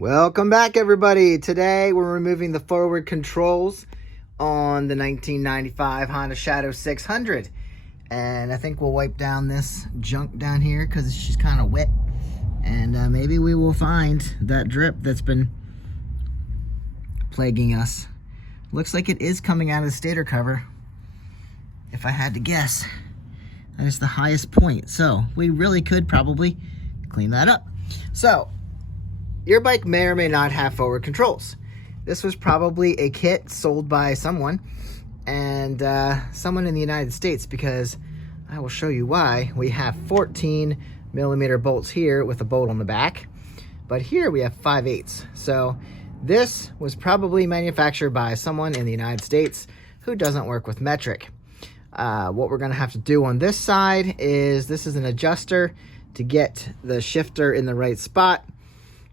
Welcome back, everybody. Today we're removing the forward controls on the 1995 Honda Shadow 600. And I think we'll wipe down this junk down here because it's just kind of wet. And maybe we will find that drip that's been plaguing us. Looks like it is coming out of the stator cover. If I had to guess, that is the highest point. So we really could probably clean that up. So your bike may or may not have forward controls. This was probably a kit sold by someone, and someone in the United States, because I will show you why. We have 14mm bolts here with a bolt on the back, but here we have 5/8. So this was probably manufactured by someone in the United States who doesn't work with metric. What we're going to have to do on this side is, this is an adjuster to get the shifter in the right spot.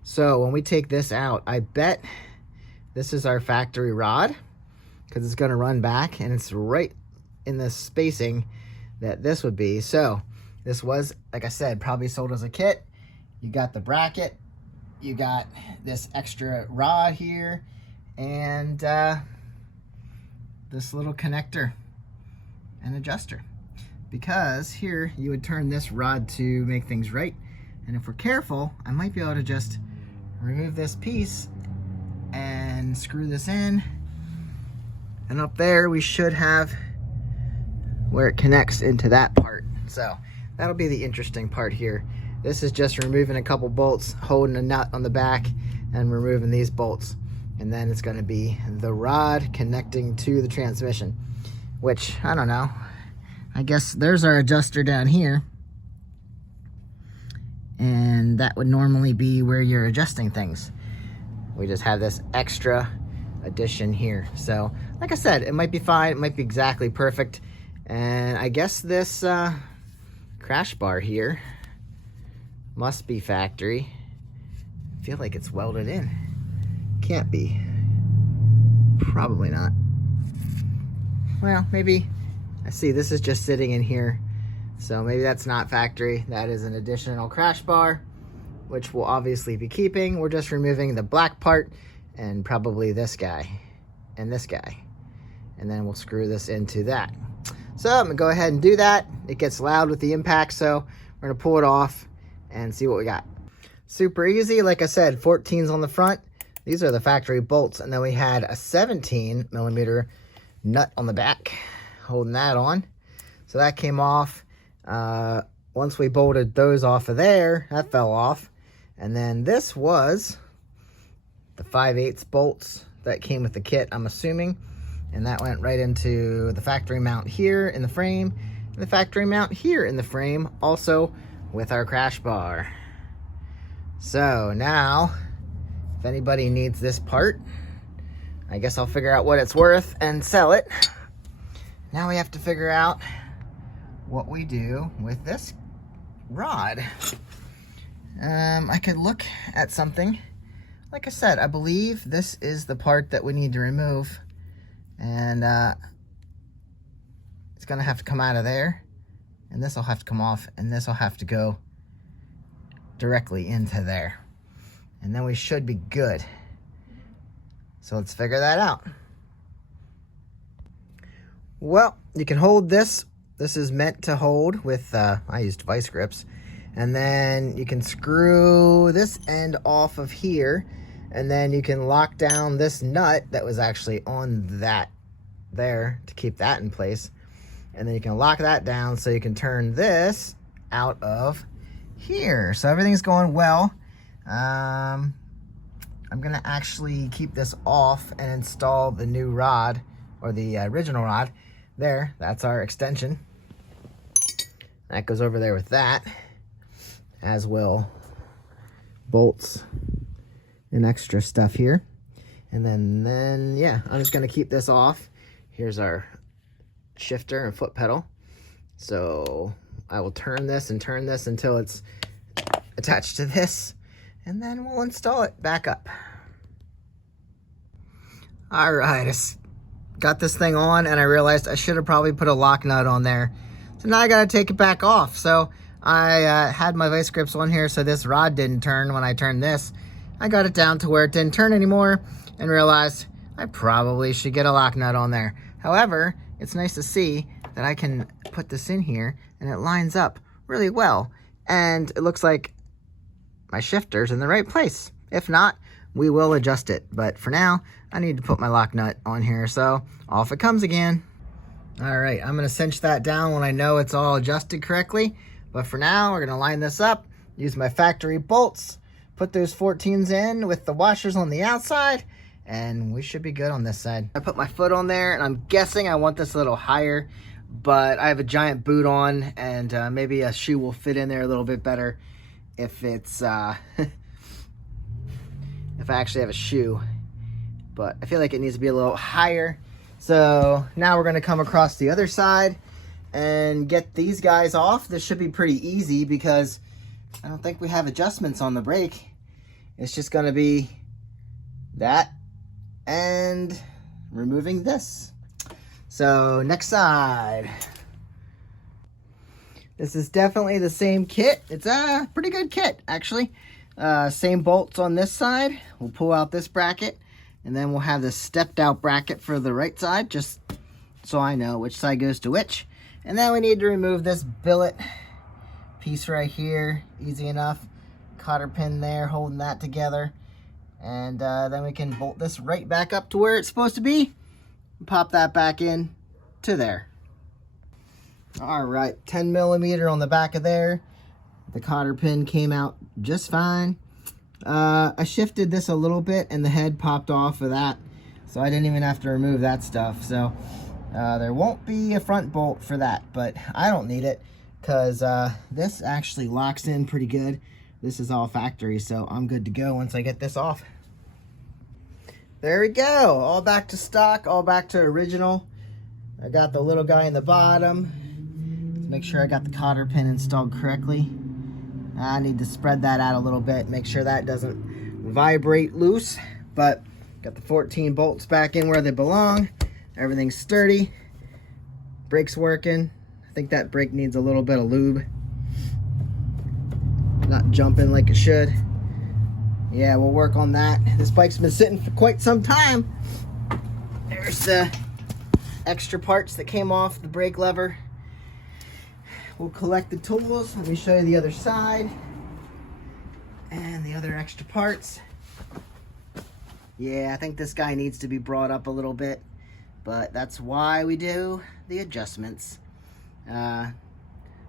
So when we take this out, I bet this is our factory rod, because it's going to run back and it's right in the spacing that this would be. So this was, like I said, probably sold as a kit. You got the bracket, you got this extra rod here, and this little connector and adjuster. Because here you would turn this rod to make things right. And if we're careful, I might be able to just remove this piece and screw this in, and up there we should have where it connects into that part. So that'll be the interesting part here. This is just removing a couple bolts, holding a nut on the back, and removing these bolts, and then it's going to be the rod connecting to the transmission, which, I don't know, I guess there's our adjuster down here. And that would normally be where you're adjusting things. We just have this extra addition here. So, like I said, it might be fine. It might be exactly perfect. And I guess this crash bar here must be factory. I feel like it's welded in. Can't be. Probably not. Well, maybe. I see this is just sitting in here. So maybe that's not factory. That is an additional crash bar, which we'll obviously be keeping. We're just removing the black part and probably this guy and this guy. And then we'll screw this into that. So I'm gonna go ahead and do that. It gets loud with the impact, so we're gonna pull it off and see what we got. Super easy. Like I said, 14s on the front. These are the factory bolts. And then we had a 17mm nut on the back, holding that on. So that came off. Once we bolted those off of there, that fell off. And then this was the 5/8 bolts that came with the kit, I'm assuming. And that went right into the factory mount here in the frame, and the factory mount here in the frame, also with our crash bar. So now, if anybody needs this part, I guess I'll figure out what it's worth and sell it. Now we have to figure out what we do with this rod. I could look at something. Like I said, I believe this is the part that we need to remove, and it's gonna have to come out of there, and this will have to come off, and this will have to go directly into there, and then we should be good. So let's figure that out. Well, you can hold this. This is meant to hold with, I used vice grips. And then you can screw this end off of here. And then you can lock down this nut that was actually on that there to keep that in place. And then you can lock that down so you can turn this out of here. So everything's going well. I'm going to actually keep this off and install the new rod, or the original rod. There, that's our extension. That goes over there with that, as will bolts and extra stuff here. And then yeah, I'm just gonna keep this off. Here's our shifter and foot pedal. So I will turn this until it's attached to this, and then we'll install it back up. All right, I got this thing on and I realized I should have probably put a lock nut on there. So now I gotta take it back off. So I had my vice grips on here so this rod didn't turn when I turned this. I got it down to where it didn't turn anymore and realized I probably should get a lock nut on there. However, it's nice to see that I can put this in here and it lines up really well. And it looks like my shifter's in the right place. If not, we will adjust it. But for now, I need to put my lock nut on here. So off it comes again. All right, I'm gonna cinch that down when I know it's all adjusted correctly. But for now, we're gonna line this up, use my factory bolts, put those 14s in with the washers on the outside, and we should be good on this side. I put my foot on there, and I'm guessing I want this a little higher, but I have a giant boot on, and maybe a shoe will fit in there a little bit better if it's, if I actually have a shoe. But I feel like it needs to be a little higher. So now we're gonna come across the other side and get these guys off. This should be pretty easy because I don't think we have adjustments on the brake. It's just gonna be that and removing this. So next side. This is definitely the same kit. It's a pretty good kit, actually. Same bolts on this side. We'll pull out this bracket, and then we'll have this stepped out bracket for the right side, just so I know which side goes to which. And then we need to remove this billet piece right here. Easy enough. Cotter pin there holding that together. And then we can bolt this right back up to where it's supposed to be. Pop that back in to there. All right, 10 millimeter on the back of there. The cotter pin came out just fine. I shifted this a little bit and the head popped off of that, so I didn't even have to remove that stuff. So there won't be a front bolt for that, but I don't need it because this actually locks in pretty good. This is all factory, so I'm good to go once I get this off. There we go, all back to stock, all back to original. I got the little guy in the bottom. Let's make sure I got the cotter pin installed correctly. I need to spread that out a little bit, make sure that doesn't vibrate loose. But got the 14 bolts back in where they belong. Everything's sturdy. Brake's working. I think that brake needs a little bit of lube. Not jumping like it should. Yeah, we'll work on that. This bike's been sitting for quite some time. There's the extra parts that came off the brake lever. We'll collect the tools. Let me show you the other side. And the other extra parts. Yeah, I think this guy needs to be brought up a little bit, but that's why we do the adjustments. No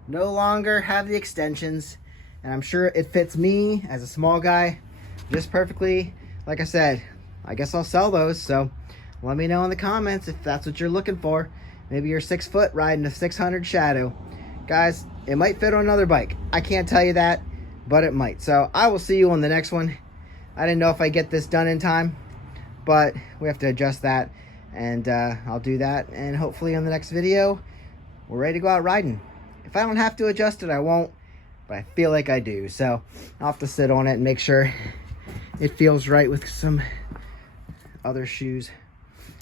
longer have the extensions, and I'm sure it fits me as a small guy just perfectly. Like I said, I guess I'll sell those, so let me know in the comments if that's what you're looking for. Maybe you're 6 foot riding a 600 Shadow. Guys, it might fit on another bike. I can't tell you that, but it might. So I will see you on the next one. I didn't know if I get this done in time, but we have to adjust that, and I'll do that. And hopefully on the next video, we're ready to go out riding. If I don't have to adjust it, I won't, but I feel like I do. So I'll have to sit on it and make sure it feels right with some other shoes.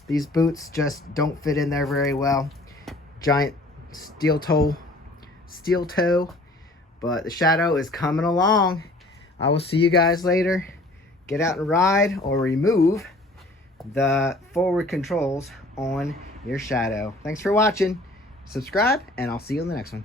These boots just don't fit in there very well. Giant steel toe, but the Shadow is coming along. I will see you guys later. Get out and ride, or remove the forward controls on your Shadow. Thanks for watching. Subscribe, and I'll see you in the next one.